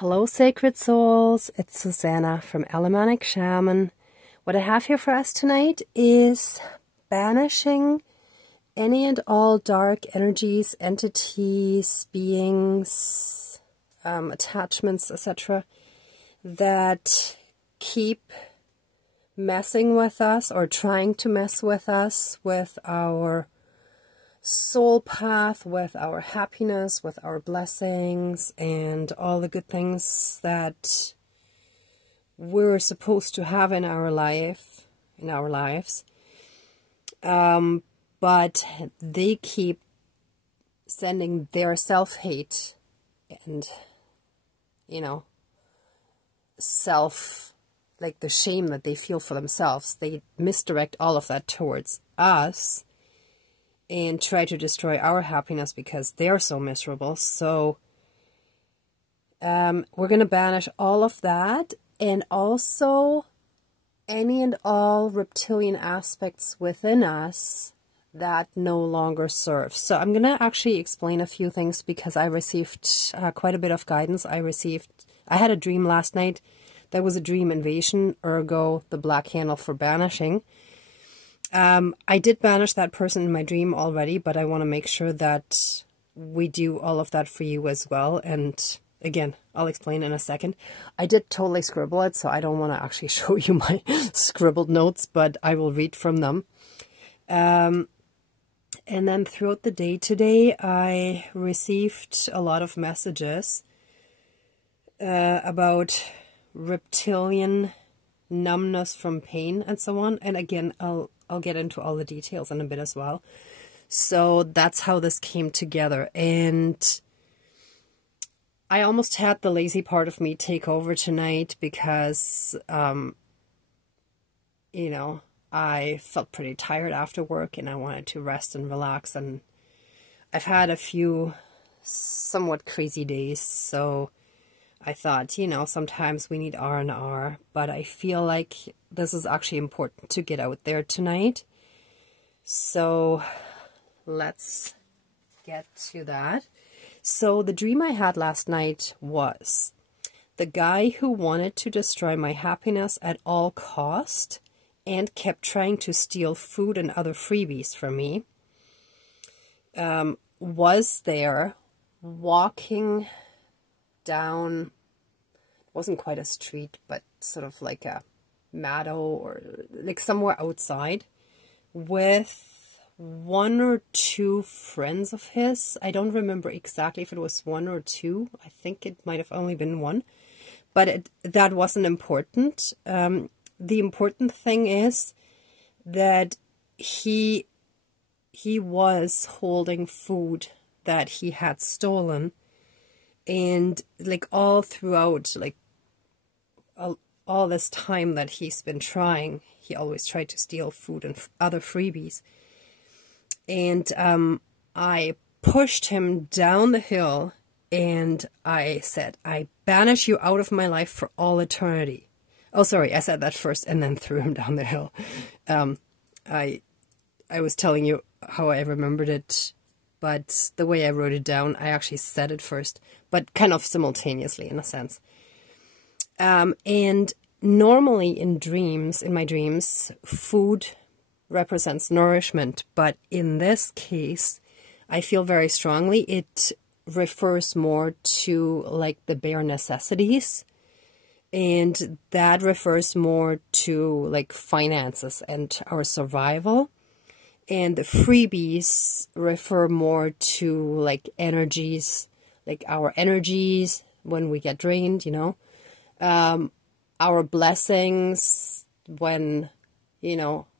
Hello, sacred souls. It's Susanna from Alamanic Shaman. What I have here for us tonight is banishing any and all dark energies, entities, beings, attachments, etc. that keep messing with us or trying to mess with us, with our soul path, with our happiness, with our blessings, and all the good things that we're supposed to have in our lives. But they keep sending their self-hate and, like the shame that they feel for themselves. They misdirect all of that towards us and try to destroy our happiness because they're so miserable. So we're going to banish all of that, and also any and all reptilian aspects within us that no longer serve. So I'm going to actually explain a few things because I received quite a bit of guidance. I had a dream last night. That was a dream invasion, ergo the black handle for banishing. I did banish that person in my dream already, but I want to make sure that we do all of that for you as well. And again, I'll explain in a second. I did totally scribble it, so I don't want to actually show you my scribbled notes, but I will read from them. And then throughout the day today, I received a lot of messages about reptilian numbness from pain and so on. And again, I'll get into all the details in a bit as well. So that's how this came together. And I almost had the lazy part of me take over tonight because, I felt pretty tired after work and I wanted to rest and relax. And I've had a few somewhat crazy days. So I thought, sometimes we need R&R, but I feel like this is actually important to get out there tonight. So let's get to that. So the dream I had last night was the guy who wanted to destroy my happiness at all cost and kept trying to steal food and other freebies from me, was there walking down, wasn't quite a street, but sort of like a meadow or like somewhere outside with one or two friends of his. I don't remember exactly if it was one or two. I think it might have only been one, but that wasn't important. The important thing is that he was holding food that he had stolen. And like all throughout, like all this time that he's been trying, he always tried to steal food and other freebies. And I pushed him down the hill and I said, I banish you out of my life for all eternity. Oh, sorry, I said that first and then threw him down the hill. I was telling you how I remembered it, but the way I wrote it down, I actually said it first, but kind of simultaneously in a sense. And normally in my dreams, food represents nourishment, but in this case, I feel very strongly it refers more to like the bare necessities, and that refers more to like finances and our survival. And the freebies refer more to like energies, like our energies when we get drained, our blessings when,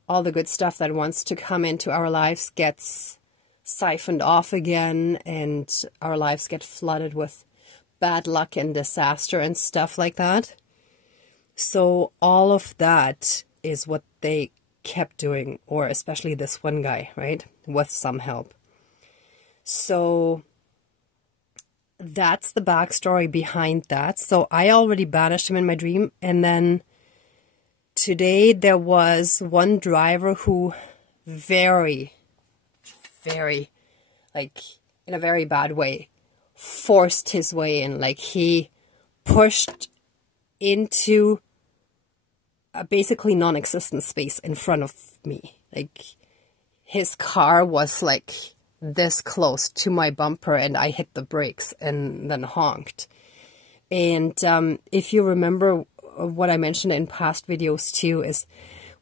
all the good stuff that wants to come into our lives gets siphoned off again and our lives get flooded with bad luck and disaster and stuff like that. So all of that is what they kept doing, or especially this one guy, right, with some help. So that's the backstory behind that. So I already banished him in my dream, and then today there was one driver who very, like in a very bad way, forced his way in. Like he pushed into a basically non-existent space in front of me. Like, his car was like this close to my bumper, and I hit the brakes and then honked. And if you remember what I mentioned in past videos too, is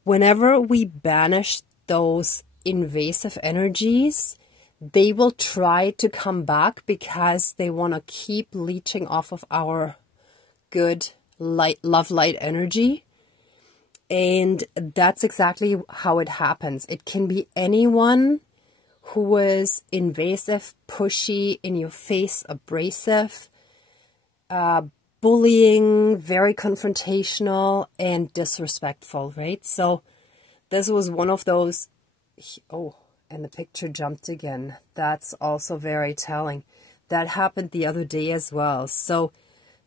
whenever we banish those invasive energies, they will try to come back because they want to keep leeching off of our good light, love light energy. And that's exactly how it happens. It can be anyone who is invasive, pushy, in your face, abrasive, bullying, very confrontational, and disrespectful, right? So this was one of those. Oh, and the picture jumped again. That's also very telling. That happened the other day as well. So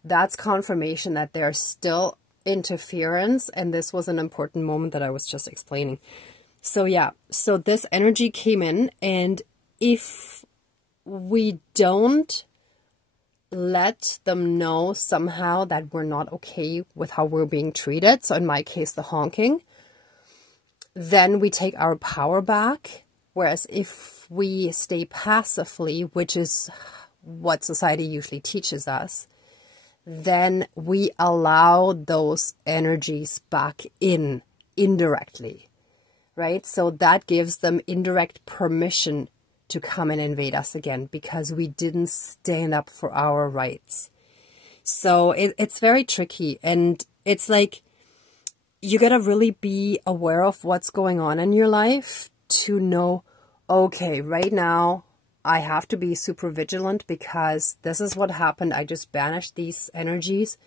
that's confirmation that there's still interference, and this was an important moment that I was just explaining. So yeah, so this energy came in, and if we don't let them know somehow that we're not okay with how we're being treated, so in my case the honking, then we take our power back. Whereas if we stay passively, which is what society usually teaches us, then we allow those energies back in indirectly, right? So that gives them indirect permission to come and invade us again because we didn't stand up for our rights. So it's very tricky, and it's like you gotta really be aware of what's going on in your life to know, okay, right now I have to be super vigilant because this is what happened. I just banished these energies,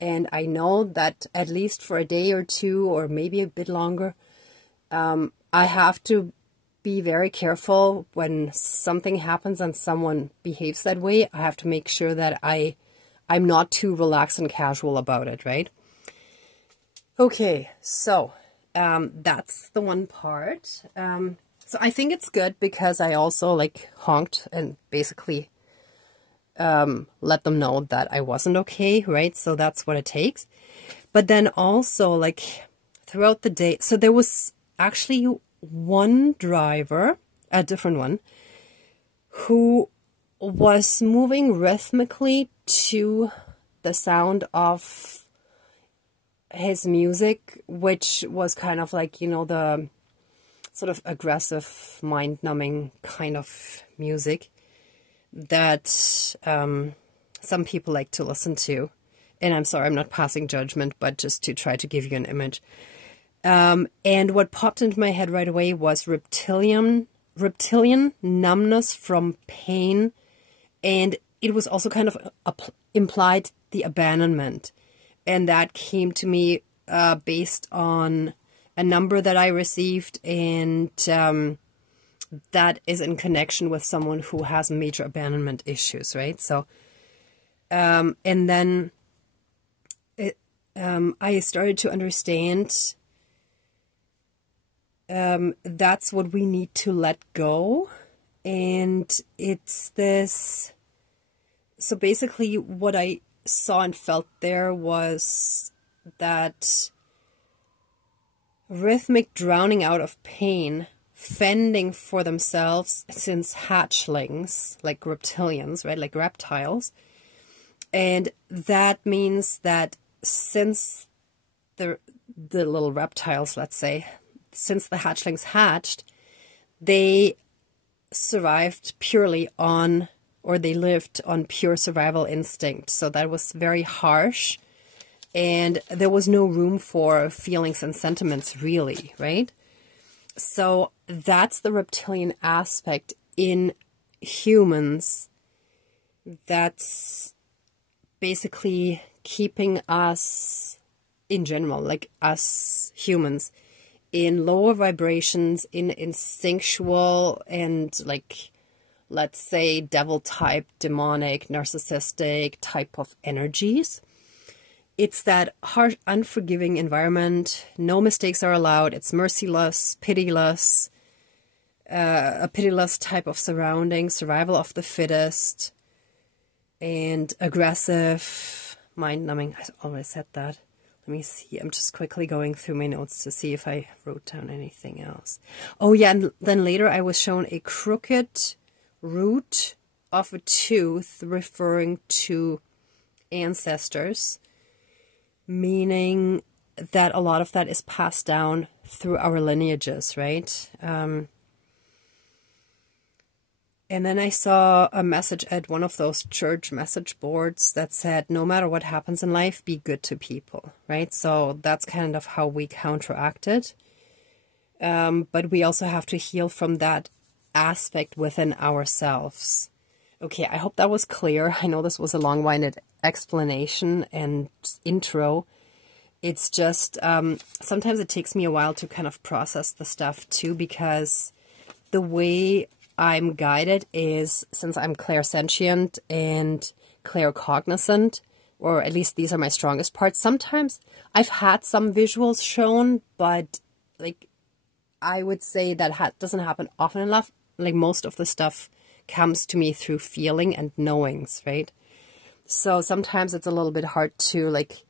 and I know that at least for a day or two, or maybe a bit longer, I have to be very careful when something happens and someone behaves that way. I have to make sure that I'm not too relaxed and casual about it, right? Okay, so that's the one part. So I think it's good because I also like honked and basically let them know that I wasn't okay, right? So that's what it takes. But then also like throughout the day, so there was actually one driver, a different one, who was moving rhythmically to the sound of his music, which was kind of like, you know, the sort of aggressive, mind-numbing kind of music that some people like to listen to. And I'm sorry, I'm not passing judgment, but just to try to give you an image. And what popped into my head right away was reptilian numbness from pain. And it was also kind of implied the abandonment. And that came to me based on a number that I received, and that is in connection with someone who has major abandonment issues, right? So, and then I started to understand that's what we need to let go. And it's this, so basically what I saw and felt there was that rhythmic drowning out of pain, fending for themselves since hatchlings, like reptilians, right, like reptiles. And that means that since the little reptiles, let's say, since the hatchlings hatched, they survived purely on, or they lived on pure survival instinct. So that was very harsh. And there was no room for feelings and sentiments, really, right? So that's the reptilian aspect in humans that's basically keeping us, in general, like us humans, in lower vibrations, in instinctual and, like, let's say, devil type, demonic, narcissistic type of energies. It's that harsh, unforgiving environment. No mistakes are allowed. It's merciless, pitiless, a pitiless type of surrounding, survival of the fittest, and aggressive, mind-numbing. I always said that. Let me see. I'm just quickly going through my notes to see if I wrote down anything else. Oh yeah, and then later I was shown a crooked root of a tooth referring to ancestors, meaning that a lot of that is passed down through our lineages, right? And then I saw a message at one of those church message boards that said, no matter what happens in life, be good to people, right? So that's kind of how we counteract it. But we also have to heal from that aspect within ourselves. Okay, I hope that was clear. I know this was a long-winded explanation and intro. It's just, sometimes it takes me a while to kind of process the stuff too, because the way I'm guided is, since I'm clairsentient and claircognizant, or at least these are my strongest parts. Sometimes I've had some visuals shown, but like I would say that doesn't happen often enough. Like most of the stuff comes to me through feeling and knowings, right? So sometimes it's a little bit hard to like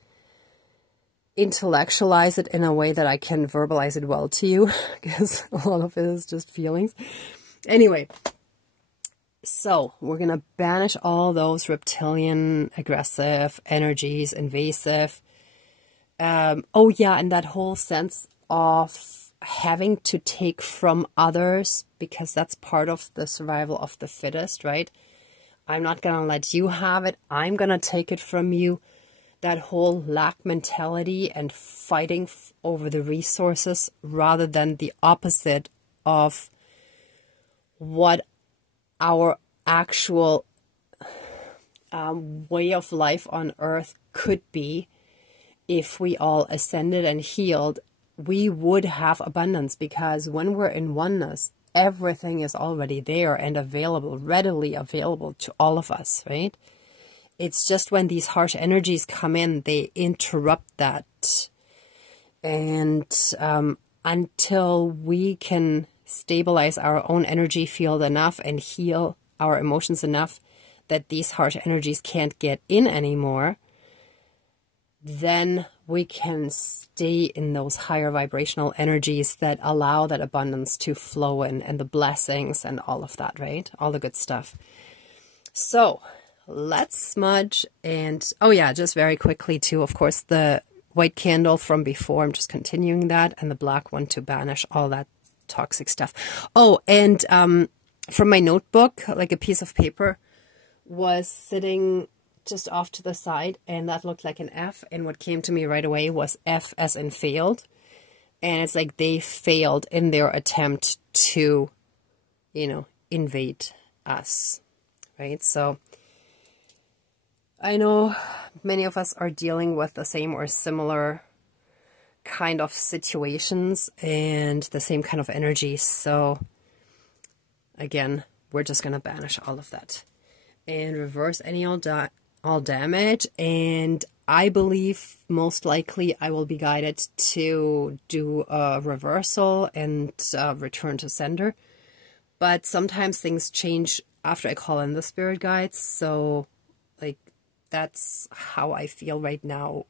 intellectualize it in a way that I can verbalize it well to you, because a lot of it is just feelings. Anyway, so we're going to banish all those reptilian, aggressive energies, invasive. Oh yeah, and that whole sense of having to take from others, because that's part of the survival of the fittest, right? I'm not going to let you have it. I'm going to take it from you. That whole lack mentality and fighting over the resources, rather than the opposite of what our actual way of life on earth could be. If we all ascended and healed, we would have abundance, because when we're in oneness, everything is already there and available, readily available to all of us, right? It's just when these harsh energies come in, they interrupt that. And until we can stabilize our own energy field enough and heal our emotions enough that these harsh energies can't get in anymore, then we can stay in those higher vibrational energies that allow that abundance to flow in, and the blessings and all of that, right? All the good stuff. So let's smudge. And oh yeah, just very quickly too, of course, the white candle from before, I'm just continuing that, and the black one to banish all that toxic stuff. Oh, and from my notebook, like a piece of paper was sitting just off to the side, and that looked like an F, and what came to me right away was F as in failed. And it's like they failed in their attempt to, you know, invade us, right? So I know many of us are dealing with the same or similar kind of situations and the same kind of energies. So again, we're just going to banish all of that and reverse any all damage. And I believe most likely I will be guided to do a reversal and return to sender. But sometimes things change after I call in the spirit guides. So like that's how I feel right now.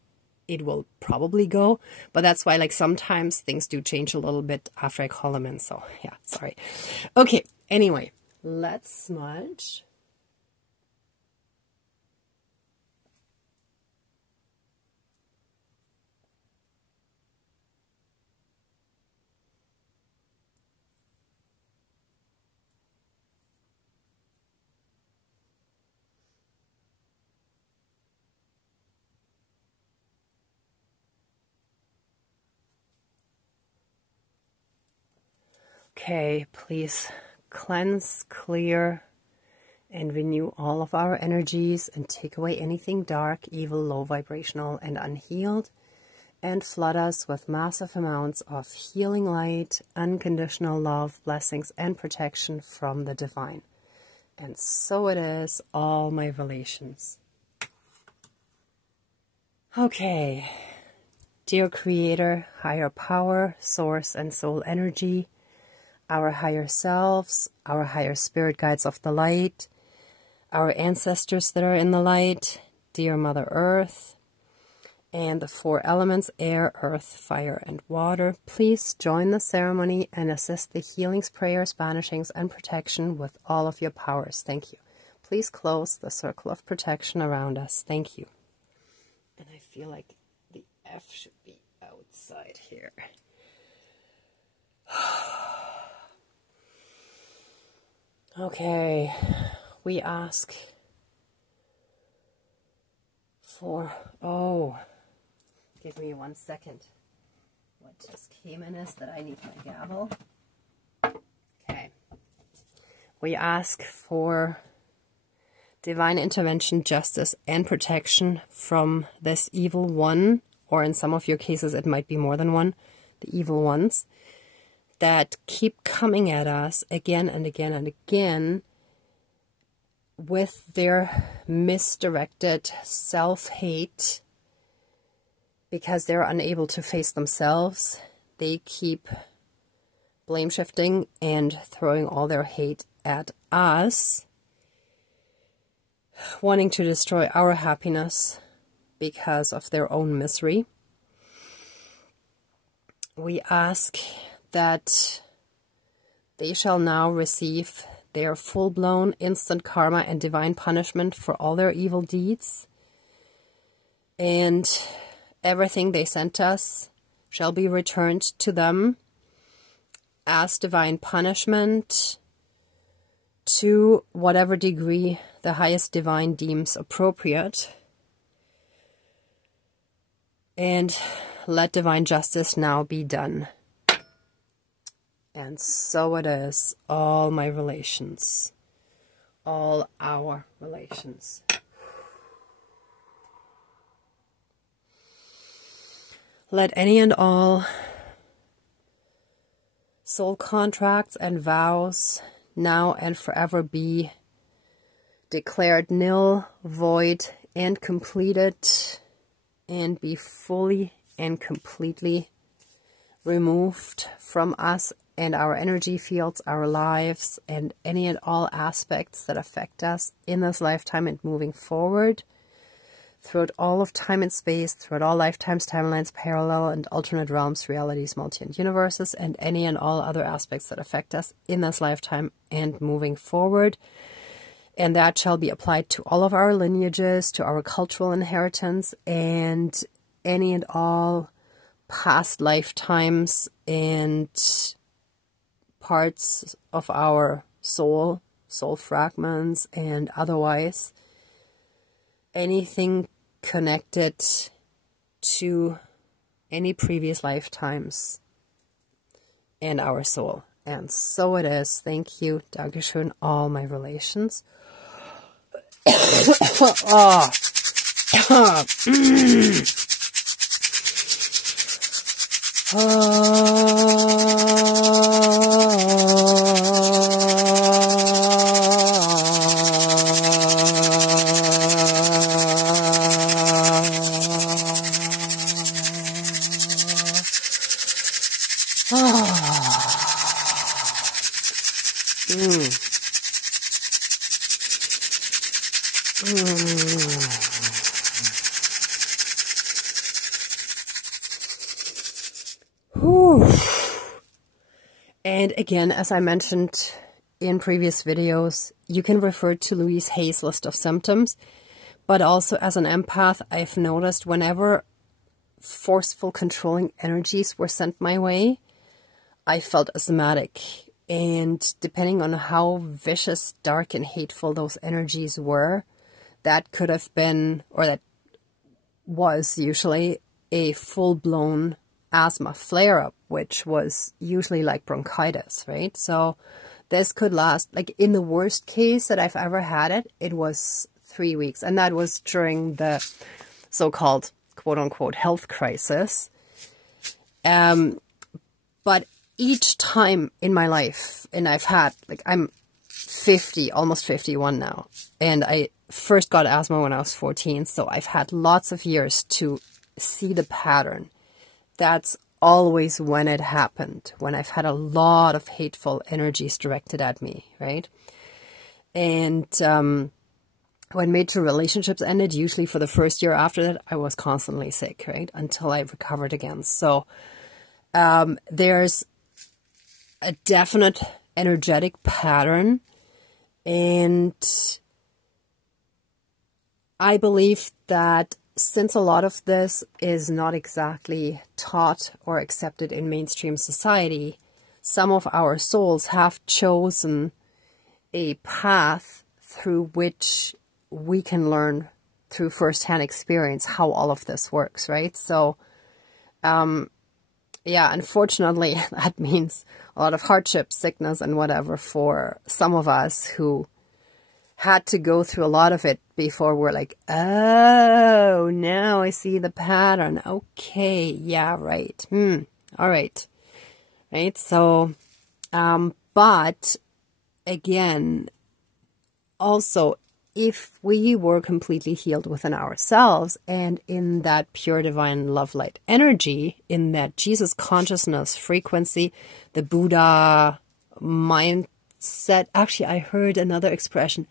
It will probably go, but that's why like sometimes things do change a little bit after I call them in. So yeah, sorry. Okay, anyway, let's smudge. Okay, please cleanse, clear, and renew all of our energies and take away anything dark, evil, low vibrational, and unhealed, and flood us with massive amounts of healing light, unconditional love, blessings, and protection from the divine. And so it is, all my relations. Okay, dear Creator, higher power, source, and soul energy, our higher selves, our higher spirit guides of the light, our ancestors that are in the light, dear Mother Earth, and the 4 elements, air, earth, fire, and water. Please join the ceremony and assist the healings, prayers, banishings, and protection with all of your powers. Thank you. Please close the circle of protection around us. Thank you. And I feel like the F should be outside here. Okay, we ask for, give me 1 second. What just came in is that I need my gavel. Okay. We ask for divine intervention, justice, and protection from this evil one, or in some of your cases it might be more than one, the evil ones, that keep coming at us again and again and again with their misdirected self-hate, because they're unable to face themselves. They keep blame shifting and throwing all their hate at us, wanting to destroy our happiness because of their own misery. We ask that they shall now receive their full-blown instant karma and divine punishment for all their evil deeds. And everything they sent us shall be returned to them as divine punishment to whatever degree the highest divine deems appropriate. And let divine justice now be done. And so it is, all my relations, all our relations. Let any and all soul contracts and vows now and forever be declared nil, void, and completed, and be fully and completely removed from us and our energy fields, our lives, and any and all aspects that affect us in this lifetime and moving forward throughout all of time and space, throughout all lifetimes, timelines, parallel and alternate realms, realities, multi and universes, and any and all other aspects that affect us in this lifetime and moving forward. And that shall be applied to all of our lineages, to our cultural inheritance, and any and all past lifetimes and parts of our soul fragments, and otherwise anything connected to any previous lifetimes and our soul. And so it is. Thank you. Dankeschön, all my relations. Oh. And again, as I mentioned in previous videos, you can refer to Louise Hay's list of symptoms, but also as an empath, I've noticed whenever forceful, controlling energies were sent my way, I felt asthmatic. And depending on how vicious, dark, and hateful those energies were, that could have been, or that was usually, a full-blown asthma flare-up, which was usually like bronchitis, right? So this could last, like in the worst case that I've ever had it, it was 3 weeks. And that was during the so-called quote-unquote health crisis. But each time in my life, and I've had, like, I'm 50, almost 51 now, and I first got asthma when I was 14, so I've had lots of years to see the pattern. That's always when it happened, when I've had a lot of hateful energies directed at me, right? And when major relationships ended, usually for the first year after that, I was constantly sick, right? Until I recovered again. So there's a definite energetic pattern. And I believe that since a lot of this is not exactly taught or accepted in mainstream society, some of our souls have chosen a path through which we can learn through firsthand experience how all of this works, right? So, yeah, unfortunately, that means a lot of hardship, sickness, and whatever for some of us who had to go through a lot of it before we're like, oh, now I see the pattern. Okay, yeah, right. All right. Right, so, but again, also, if we were completely healed within ourselves and in that pure divine love light energy, in that Jesus consciousness frequency, the Buddha mindset, actually I heard another expression,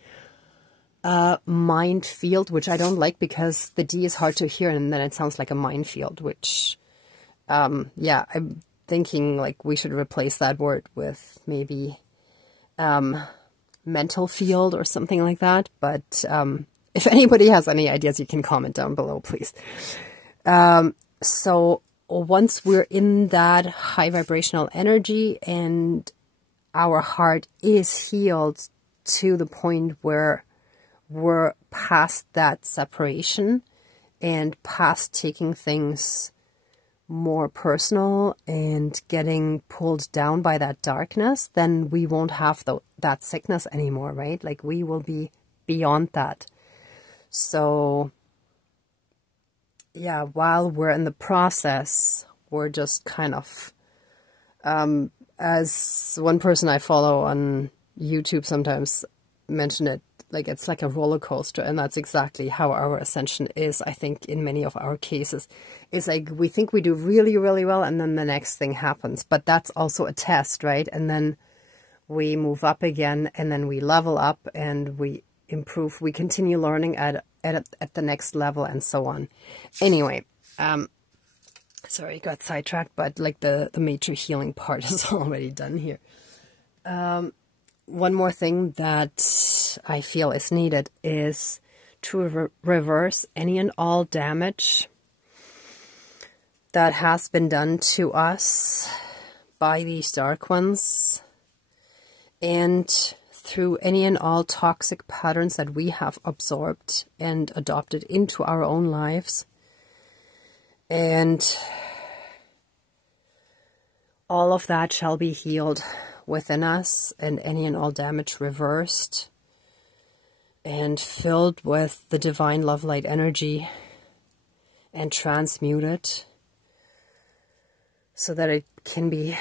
mind field, which I don't like because the D is hard to hear and then it sounds like a minefield, which, yeah, I'm thinking like we should replace that word with maybe mental field or something like that. But if anybody has any ideas, you can comment down below, please. So once we're in that high vibrational energy and our heart is healed to the point where we're past that separation and past taking things more personal and getting pulled down by that darkness, then we won't have that sickness anymore, right? Like we will be beyond that. So yeah, while we're in the process, we're just kind of, as one person I follow on YouTube sometimes mention it, like it's like a roller coaster, and that's exactly how our ascension is. I think in many of our cases, it's like we think we do really, really well, and then the next thing happens. But that's also a test, right? And then we move up again, and then we level up, and we improve. We continue learning at the next level, and so on. Anyway, sorry, got sidetracked, but like the major healing part is already done here. One more thing that I feel is needed is to reverse any and all damage that has been done to us by these dark ones, and through any and all toxic patterns that we have absorbed and adopted into our own lives. And all of that shall be healed within us, and any and all damage reversed and filled with the divine love light energy and transmuted so that it can be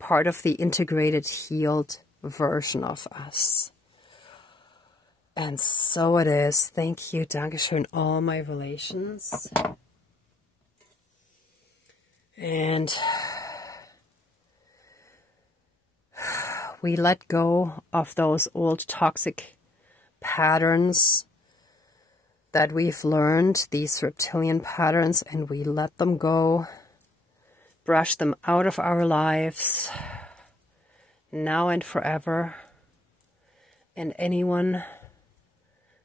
part of the integrated, healed version of us. And so it is. Thank you. Dankeschön, all my relations. And we let go of those old toxic patterns that we've learned, these reptilian patterns, and we let them go, brush them out of our lives, now and forever. And anyone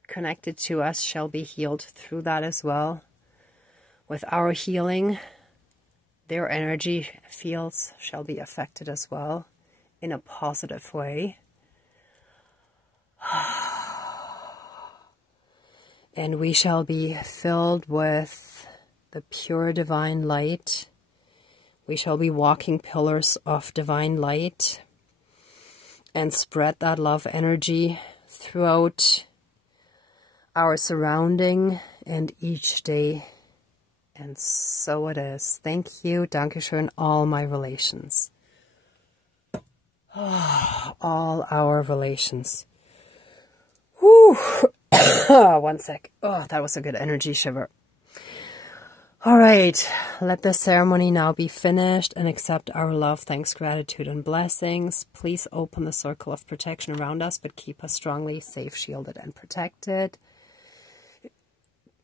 connected to us shall be healed through that as well. With our healing, their energy fields shall be affected as well, in a positive way. And we shall be filled with the pure divine light. We shall be walking pillars of divine light and spread that love energy throughout our surrounding and each day. And so it is. Thank you. Dankeschön, all my relations. All our relations. Whew. One sec. Oh, that was a good energy shiver. All right, let the ceremony now be finished and accept our love, thanks, gratitude, and blessings. Please open the circle of protection around us, but keep us strongly safe, shielded, and protected.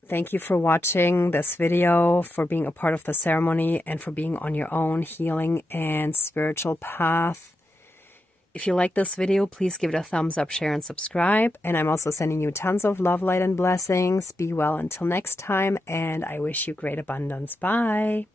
Thank you for watching this video, for being a part of the ceremony, and for being on your own healing and spiritual path. If you like this video, please give it a thumbs up, share, and subscribe. And I'm also sending you tons of love, light, and blessings. Be well until next time, and I wish you great abundance. Bye.